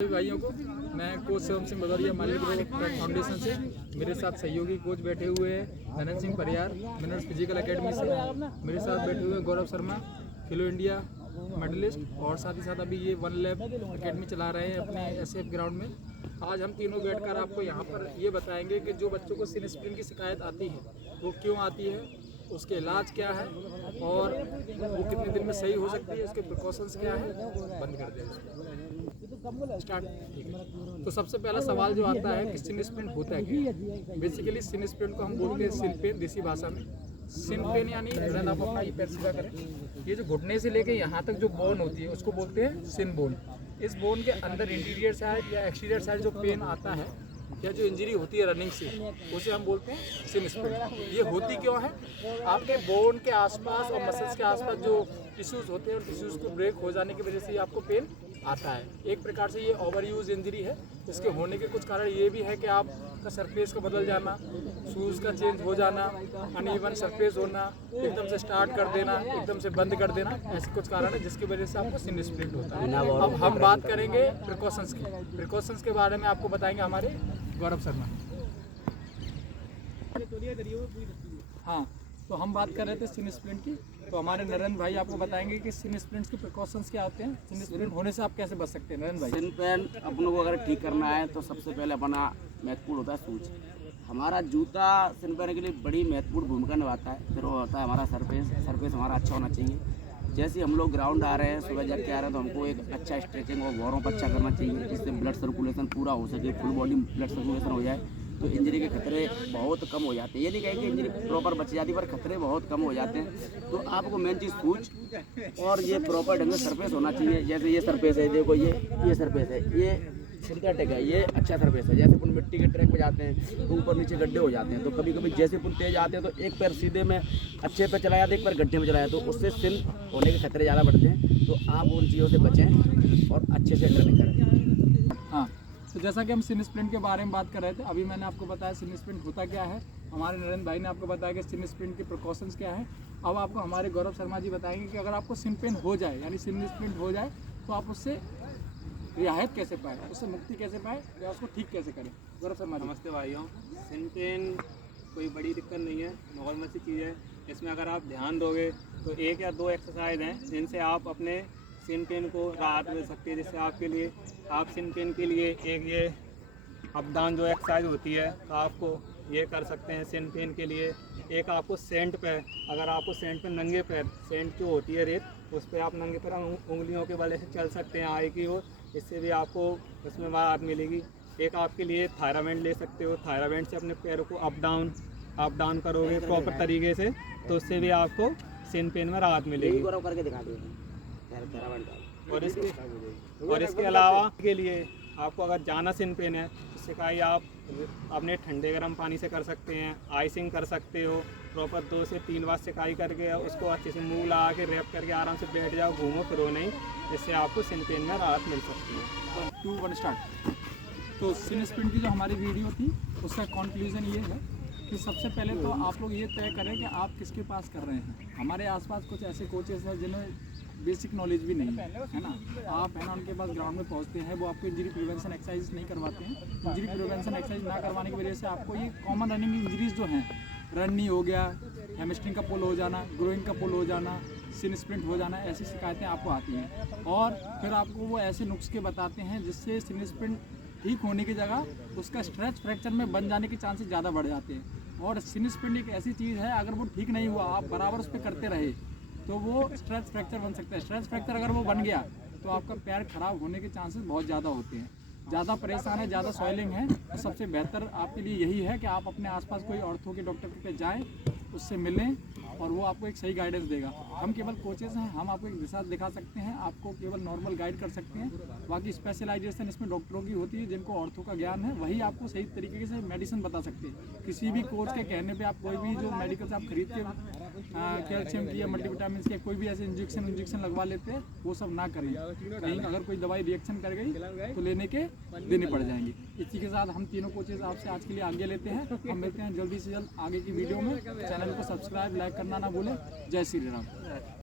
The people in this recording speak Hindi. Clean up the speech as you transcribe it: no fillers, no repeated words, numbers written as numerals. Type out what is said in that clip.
भाइयों को मैं कोच शिवम सिंह भदौरिया मालिक फाउंडेशन से मेरे साथ सहयोगी कोच बैठे हुए हैं धनन सिंह परियार मिनर्स फिजिकल एकेडमी से। मेरे साथ बैठे हुए हैं गौरव शर्मा खेलो इंडिया मेडलिस्ट और साथ ही साथ अभी ये वन लैब एकेडमी चला रहे हैं अपने एसएफ ग्राउंड में। आज हम तीनों बैठकर आपको यहाँ पर ये बताएंगे कि जो बच्चों को सिन स्प्लिन की शिकायत आती है वो क्यों आती है, उसके इलाज क्या है और वो कितने दिन में सही हो सकती है, उसके प्रिकॉशंस क्या है। बंद कर दें स्टार्ट। ठीक है, तो सबसे पहला सवाल जो आता है कि सिन स्प्लिन होता है क्या। बेसिकली सिन स्प्लिन को हम बोलते हैं सिन पेन देसी भाषा में। सिन पेन यानी आप अपना ये पैर सीधा करें, ये जो घुटने से लेके यहाँ तक जो बोन होती है उसको बोलते हैं सिन बोन। इस बोन के अंदर इंटीरियर साइड या एक्सटीरियर साइड जो पेन आता है या जो इंजरी होती है रनिंग से, उसे हम बोलते हैं सिन स्प्लिन। ये होती क्यों है, आपके बोन के आसपास और मसल्स के आसपास जो टिश्यूज होते हैं उन टिश्यूज को ब्रेक हो जाने की वजह से आपको पेन आता है। एक प्रकार से ये ओवर यूज इंजरी है। इसके होने के कुछ कारण ये भी है कि आपका सरफेस का बदल जाना, शूज़ का चेंज हो जाना, अनइवन सरफेस होना, एकदम से स्टार्ट कर देना, एकदम से बंद कर देना, ऐसे कुछ कारण है जिसकी वजह से आपको सिन स्प्लिन होता है। अब हम बात करेंगे प्रिकॉशंस की। प्रिकॉशंस के बारे में आपको बताएंगे हमारे गौरव शर्मा। हाँ, तो हम बात कर रहे थे सिन स्प्लिन की, तो हमारे नरेंद्र भाई आपको बताएंगे कि सिन स्प्लिन के प्रिकॉशंस क्या होते हैं, सिन स्प्लिन होने से आप कैसे बच सकते हैं। नरेंद्र भाई, सिन पेन अपनों को अगर ठीक करना है तो सबसे पहले अपना महत्वपूर्ण होता है शूज। हमारा जूता सिन पेन के लिए बड़ी महत्वपूर्ण भूमिका निभाता है। फिर वो होता है हमारा सरफेस हमारा अच्छा होना चाहिए। जैसे हम लोग ग्राउंड आ रहे हैं, सुबह जग के आ रहे हैं, तो हमको एक अच्छा स्ट्रेचिंग और वार्म अप अच्छा करना चाहिए जिससे ब्लड सर्कुलेशन पूरा हो सके, फुल बॉडी ब्लड सर्कुलेशन हो जाए तो इंजरी के खतरे बहुत कम हो जाते हैं। ये नहीं कहें कि इंजरी प्रॉपर बच जाती पर खतरे बहुत कम हो जाते हैं। तो आपको मेन चीज़ शूज और ये प्रॉपर ढंग से सरफेस होना चाहिए। जैसे ये सरफेस है, देखो ये सरफेस है, ये सिंथेटिक है, ये अच्छा सरफेस है। जैसे अपन मिट्टी के ट्रैक पे जाते हैं तो ऊपर नीचे गड्ढे हो जाते हैं, तो कभी कभी जैसे अपन तेज आते हैं तो एक पैर सीधे में अच्छे पे चलाया तो एक पैर गड्ढे में चलाया, तो उससे सिन होने के खतरे ज़्यादा बढ़ते हैं। तो आप उन चीज़ों से बचें और अच्छे से ट्रेनिंग करें। हाँ, तो जैसा कि हम सिन स्प्लिन के बारे में बात कर रहे थे, अभी मैंने आपको बताया सिन स्प्लिन होता क्या है, हमारे नरेंद्र भाई ने आपको बताया कि सिन स्प्लिन के प्रिकॉशंस क्या है। अब आपको हमारे गौरव शर्मा जी बताएंगे कि अगर आपको सिन पेन हो जाए यानी सिन स्प्लिन हो जाए तो आप उससे रियायत कैसे पाए, उससे मुक्ति कैसे पाए या उसको ठीक कैसे करें। गौरव शर्मा जी। नमस्ते भाइयों, सिन पेन कोई बड़ी दिक्कत नहीं है, नॉर्मल सी चीज़ है। इसमें अगर आप ध्यान दोगे तो 1 या 2 एक्सरसाइज हैं जिनसे आप अपने सिन पेन को राहत मिल सकती है। जिससे आपके लिए आप सिन पेन के लिए एक ये अप डाउन जो एक्सरसाइज होती है तो आपको ये कर सकते हैं सिन पेन के लिए। एक आपको सेंट पे, अगर आपको सेंट पे नंगे पैर, सेंट जो होती है रेत, उस पर आप नंगे पैर उंगलियों के बल से चल सकते हैं आगे की ओर, इससे भी आपको उसमें राहत मिलेगी। एक आपके लिए थायराबैंड ले सकते हो, थायराबैंड से अपने पैरों को अप डाउन करोगे प्रॉपर तरीके से तो उससे भी आपको सिन पेन में राहत मिलेगी। करके दिखा दो। और इसके अलावा के लिए आपको अगर ज़्यादा सिन पेन है तो सिकाई आप अपने ठंडे गर्म पानी से कर सकते हैं, आइसिंग कर सकते हो। प्रॉपर 2 से 3 बार सिकाई करके उसको अच्छे से मुंह लगा के रैप करके आराम से बैठ जाओ, घूमो फिरो नहीं, इससे आपको सिन पेन में राहत मिल सकती है। 2 1 स्टार्ट। तो सिन स्प्लिन की जो हमारी वीडियो थी उसका कंक्लूजन ये है कि सबसे पहले तो आप लोग ये तय करें कि आप किसके पास कर रहे हैं। हमारे आसपास कुछ ऐसे कोचेस हैं जिन्हें बेसिक नॉलेज भी नहीं है ना, आप है ना उनके पास ग्राउंड में पहुंचते हैं, वो आपको इंजरी प्रिवेंशन एक्सरसाइज नहीं करवाते हैं। इंजरी प्रिवेंशन एक्सरसाइज ना करवाने की वजह से आपको ये कॉमन रनिंग इंजरीज जो हैं, रन नहीं हो गया, हैमस्ट्रिंग का पुल हो जाना, ग्रोइंग का पुल हो जाना, सिन स्प्लिंट हो जाना, ऐसी शिकायतें आपको आती हैं। और फिर आपको वो ऐसे नुस्खे बताते हैं जिससे सिन स्प्लिंट ठीक होने की जगह उसका स्ट्रेच फ्रैक्चर में बन जाने के चांसेस ज़्यादा बढ़ जाते हैं। और सिन स्प्लिंट एक ऐसी चीज़ है, अगर वो ठीक नहीं हुआ, आप बराबर उस पर करते रहे तो वो स्ट्रेच फ्रैक्चर बन सकता है। स्ट्रेच फ्रैक्चर अगर वो बन गया तो आपका पैर खराब होने के चांसेस बहुत ज़्यादा होते हैं। ज़्यादा परेशान है, ज़्यादा सॉइलिंग है, तो सबसे बेहतर आपके लिए यही है कि आप अपने आसपास कोई ऑर्थो के डॉक्टर के पास जाएं, उससे मिलें और वो आपको एक सही गाइडेंस देगा। हम केवल कोचेस हैं, हम आपको एक दिशा दिखा सकते हैं, आपको केवल नॉर्मल गाइड कर सकते हैं। बाकी स्पेशलाइजेशन इसमें डॉक्टरों की होती है जिनको ऑर्थो का ज्ञान है, वही आपको सही तरीके से मेडिसिन बता सकते हैं। किसी भी कोच के कहने पे आप कोई भी जो मेडिकल से आप खरीद के कैल्शियम की या मल्टीविटामिन के कोई भी ऐसे इंजेक्शन लगवा लेते हैं, वो सब ना करें। कहीं अगर कोई दवाई रिएक्शन कर गई तो देने पड़ जाएंगे। इसी के साथ हम तीनों कोचेस आपसे आज के लिए आगे लेते हैं। हम मिलते हैं जल्दी से जल्द आगे की वीडियो में। चैनल को सब्सक्राइब लाइक करना ना भूलें। जय श्री राम।